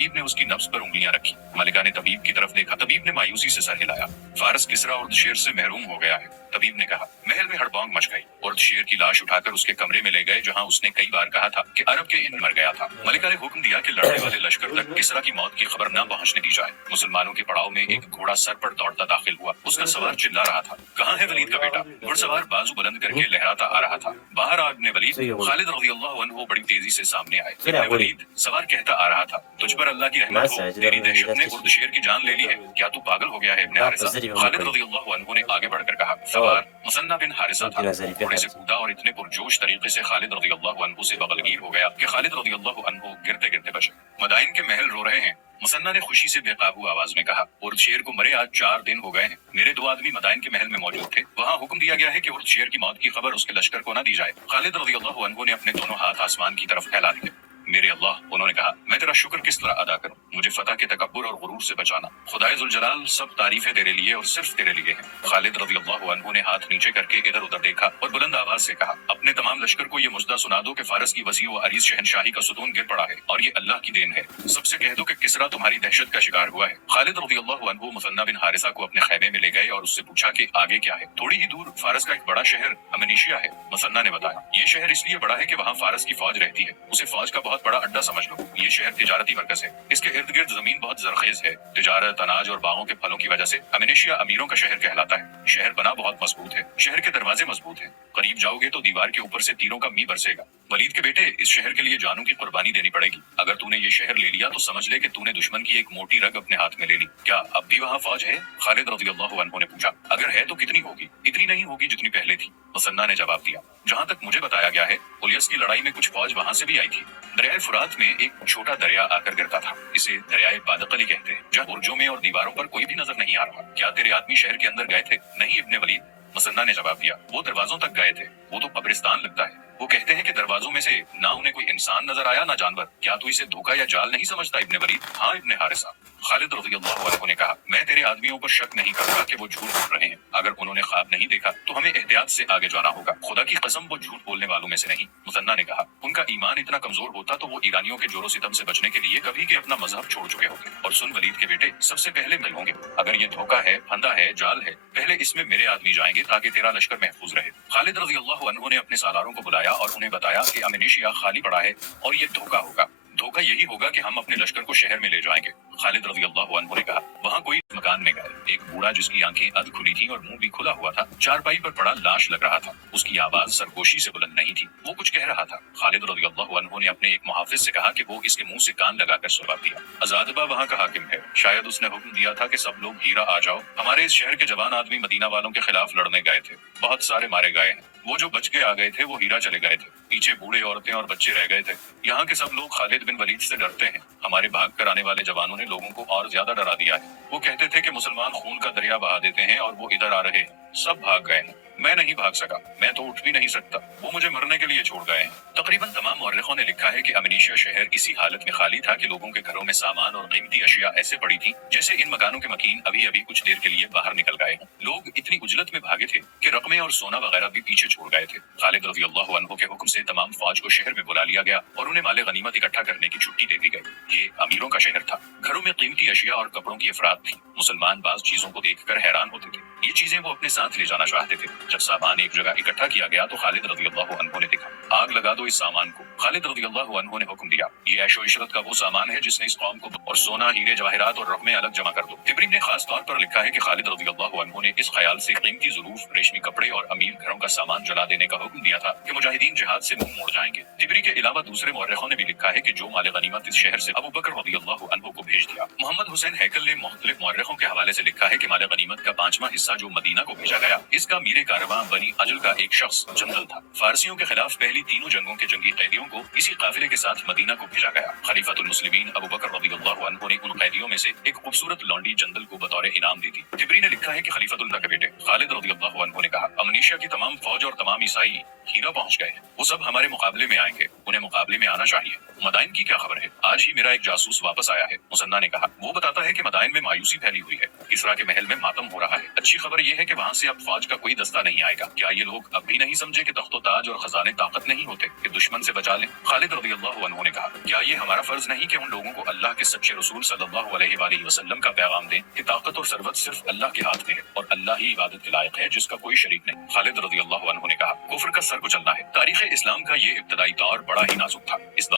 तबीब ने उसकी नब्ज पर उंगलियां रखी। मलिका ने तबीब की तरफ देखा। तबीब ने मायूसी से सर हिलाया। फारस किसरा उर्दशेर से महरूम हो गया है, तबीब ने कहा। महल में हड़बड़ाहट मच गई। उर्दशेर की लाश उठाकर उसके कमरे में ले गए, जहां उसने कई बार कहा था कि अरब के इन मर गया था। मलिका ने हुक्म दिया कि लड़ने वाले लश्कर तक किसरा की मौत की खबर न पहुंचने दी जाए। मुसलमानों के पड़ाव में एक घोड़ा सर पर दौड़ता दाखिल हुआ। उसका सवार चिल्ला रहा था, कहाँ है वलीद का बेटा? घुड़सवार बाजू बुलंद करके लहराता आ रहा था। बाहर आ इब्ने वलीद। खालिद रज़ियल्लाहु अन्हु बड़ी तेजी से सामने आए। इब्ने वलीद, सवार कहता आ रहा था, तुझ पर अल्लाह की रहमत हो, तेरी दहशत ने उर्दशेर की जान ले ली है। क्या तू पागल हो गया है इब्ने हारिसा? खालिद रज़ियल्लाहु अन्हु ने आगे बढ़कर कहा। सवार मुसन्ना बिन हारिसा था। घोड़े से कूदा और इतने पुरजोश तरीके से खालिद रज़ियल्लाहु अन्हु से बगलगीर हो गया कि खालिद रज़ियल्लाहु अन्हु गिरते गिरते बचे। मदाइन के महल रो रहे हैं, मुसन्ना ने खुशी से बेकाबू आवाज में कहा। उर्दशेर को मरे आज 4 दिन हो गए हैं। मेरे 2 आदमी मदाइन के महल में मौजूद थे। वहाँ हुक्म दिया गया है कि उर्दशेर की मौत की खबर उसके लश्कर को न दी जाए। खालिद रज़ियल्लाहु अन्हु ने अपने दोनों हाथ आसमान की तरफ फैला दिए। मेरे अल्लाह, उन्होंने कहा, मैं तेरा शुक्र किस तरह अदा करूं? मुझे फतह के तकब्बुर और गुरूर से बचाना। खुदाए जुल जलाल, सब तारीफें तेरे लिए और सिर्फ तेरे लिए हैं। खालिद रज़ियल्लाहु अन्हु ने हाथ नीचे करके इधर उधर देखा और बुलंद आवाज से कहा, अपने तमाम लश्कर को ये मुजदा सुना दो कि फारस की वसी व अरीज शहनशाही का सुतून गिर पड़ा है और ये अल्लाह की देन है। सबसे कह दो कि किसरा तुम्हारी दहशत का शिकार हुआ है। खालिद रज़ियल्लाहु अन्हु मुसन्ना बिन हारिसा को अपने खैमे में ले गए और उससे पूछा कि आगे क्या है। थोड़ी ही दूर फारस का एक बड़ा शहर अमनीशिया है, मुसन्ना ने बताया। ये शहर इसलिए बड़ा है कि वहाँ फारस की फौज रहती है। उसे फौज का बहुत बड़ा अड्डा समझ लो। ये शहर तिजारती मरकज है। इसके इर्द गिर्द जमीन बहुत जरखेज है। तिजारत, अनाज और बागों के फलों की वजह से अमनीशिया अमीरों का शहर कहलाता है। शहर बना बहुत मजबूत है। शहर के दरवाजे मजबूत हैं। करीब जाओगे तो दीवार के ऊपर से तीरों का मी बरसेगा। वलीद के बेटे, इस शहर के लिए जानों की कुर्बानी देनी पड़ेगी। अगर तूने ये शहर ले लिया तो समझ ले कि तूने दुश्मन की एक मोटी रग अपने हाथ में ले ली। क्या अब भी वहाँ फौज है? खालिद रज़ियल्लाहु अन्हु ने पूछा। अगर है तो कितनी होगी? इतनी नहीं होगी जितनी पहले थी, मुसन्ना ने जवाब दिया। जहाँ तक मुझे बताया गया है, उलियस की लड़ाई में कुछ फौज वहाँ से भी आई थी। दरियाए फुरात में एक छोटा दरिया आकर गिरता था। इसे दरियाए बादकली कहते हैं, जहाँ बुर्जों में और दीवारों पर कोई भी नजर नहीं आ रहा। क्या तेरे आदमी शहर के अंदर गए थे? नहीं इब्ने वलीद, मुसन्ना ने जवाब दिया। वो दरवाजों तक गए थे। वो तो कब्रिस्तान लगता है। वो कहते हैं कि दरवाजों में से ना उन्हें कोई इंसान नजर आया ना जानवर। क्या तू इसे धोखा या जाल नहीं समझता इब्ने वलीद? हाँ इब्ने हारिसा, खालिद रज़ियल्लाहु अन्हु ने कहा। मैं तेरे आदमियों पर शक नहीं करूंगा कि वो झूठ बोल रहे हैं। अगर उन्होंने ख्वाब नहीं देखा तो हमें एहतियात से आगे जाना होगा। खुदा की कसम वो झूठ बोलने वालों में से नहीं, मुसन्ना ने कहा। उनका ईमान इतना कमजोर होता तो वो ईरानियों के जोरों सितम से बचने के लिए कभी के अपना मजहब छोड़ चुके होंगे। और सुन वलीद के बेटे, सबसे पहले मिल होंगे। अगर ये धोखा है, फंदा है, जाल है, पहले इसमें मेरे आदमी जाएंगे ताकि तेरा लश्कर महफूज रहे। खालिद रज़ियल्लाहु अन्हु ने अपने सालारों को बुलाया और उन्हें बताया कि अमनीशिया खाली पड़ा है और ये धोखा होगा। धोखा यही होगा कि हम अपने लश्कर को शहर में ले जाएंगे। खालिद रज़ियल्लाहु अन्हु ने कहा। वहाँ कोई मकान में गए। एक बूढ़ा जिसकी आंखें अध खुली थी और मुंह भी खुला हुआ था, चारपाई पर पड़ा लाश लग रहा था। उसकी आवाज सरगोशी से बुलंद नहीं थी। वो कुछ कह रहा था। खालिद रज़ियल्लाहु अन्हु ने अपने एक मुहाफिज से कहा कि वो इसके मुंह से कान लगाकर सुलवा दिया। अज़ादबा वहाँ का हाकिम है। शायद उसने हुक्म दिया था कि सब लोग हीरा आ जाओ। हमारे इस शहर के जवान आदमी मदीना वालों के खिलाफ लड़ने गए थे। बहुत सारे मारे गए हैं। वो जो बच के आ गए थे वो हीरा चले गए थे। पीछे बूढ़े, औरतें और बच्चे रह गए थे। यहाँ के सब लोग खालिद बिन वलीद से डरते हैं। हमारे भाग कर आने वाले जवानों ने लोगों को और ज्यादा डरा दिया है। वो कहते थे कि मुसलमान खून का दरिया बहा देते हैं और वो इधर आ रहे हैं। सब भाग गए हैं। मैं नहीं भाग सका। मैं तो उठ भी नहीं सकता। वो मुझे मरने के लिए छोड़ गए हैं। तकरीबन तमाम मौर्रिखों ने लिखा है कि अमनीशिया शहर इसी हालत में खाली था कि लोगों के घरों में सामान और कीमती अशिया ऐसे पड़ी थी जैसे इन मकानों के मकीन अभी अभी कुछ देर के लिए बाहर निकल गए हों। लोग इतनी उजलत में भागे थे कि रकमें और सोना वगैरह भी पीछे छोड़ गए थे। खालिद रज़ियल्लाहु अन्हु के हुक्म से तमाम फौज को शहर में बुला लिया गया और उन्हें माले गनीमत इकट्ठा करने की छुट्टी दे दी गई। ये अमीरों का शहर था। घरों में कीमती अशिया और कपड़ों की अफराद थी। मुसलमान बाज चीजों को देखकर हैरान होते थे। ये चीजें वो अपने साथ ले जाना चाहते थे। जब सामान एक जगह इकट्ठा किया गया तो खालिद रज़ियल्लाहु अन्हु ने देखा। आग लगा दो इस सामान को। खालिद रज़ियल्लाहु अन्हु ने हुक्म दिया। ये ऐशो इशरत का वो सामान है जिसने इस कौम को, और सोना, हीरे, जवाहिरात और रकमें अलग जमा कर दो। तिबरी ने खास तौर पर लिखा है कि खालिद रज़ियल्लाहु अन्हु ने इस ख्याल से कीमती ज़ुरूफ, रेशमी कपड़े और अमीर घरों का सामान जला देने का हुक्म दिया था कि मुजाहिदीन जिहाद से मुंह मोड़ जाएंगे। तिबरी के अलावा दूसरे मौर्रिखों ने भी लिखा है कि जो माले गनीमत इस शहर से अबू बकर रज़ियल्लाहु अन्हु को भेज दिया। मोहम्मद हुसैन हैकल ने मुख्तलिफ मौर्रिखों के हवाले से लिखा है कि माले गनीमत का 5वां हिस्सा जो मदीना को भेजा गया, इसका मीरे कारवां बनी अजल का एक शख्स जनरल था। फारसियों के खिलाफ पहली तीनों जंगों के जंगी कैदियों को इसी काफिले के साथ मदीना को भेजा गया। खलीफतुल मुस्लिमीन अबू बकर रज़ियल्लाहु अन्हु ने उन कैदियों में से एक खूबसूरत लौंडी जंदल को बतौर इनाम दी थी। तिबरी ने लिखा है कि खलीफतुल्लाह के बेटे खालिद रज़ियल्लाहु अन्हु ने कहा, अमनीशिया की तमाम फौज और तमाम ईसाई हीरा पहुंच गए हैं। वो सब हमारे मुकाबले में आएंगे, उन्हें मुकाबले में आना चाहिए। मदाइन की क्या खबर है? आज ही मेरा एक जासूस वापस आया है, मुसन्ना ने कहा। वो बताता है कि मदाइन में मायूसी फैली हुई है, किसरा के महल में मातम हो रहा है। अच्छी खबर यह है कि वहाँ से अब फौज का कोई दस्ता नहीं आएगा। क्या ये लोग अब भी नहीं समझे कि तख्तो ताज और खजाने ताकत नहीं होते कि दुश्मन से बचा लें? खालिद रज़ियल्लाहु अन्हु ने कहा, क्या ये हमारा फर्ज नहीं कि उन लोगों को अल्लाह के सच्चे रसूल सल्लल्लाहु अलैहि वसल्लम का पैगाम दें कि ताकत और सरवत सिर्फ अल्लाह के हाथ में है और अल्लाह ही इबादत के लायक है जिसका कोई शरीक नहीं। खालिद रज़ियल्लाहु अन्हु ने कहा, कुफ्र का सर कुचलना है। तारीख इस्लाम का ये इब्तदाई दौर बड़ा ही नाजुक था। इस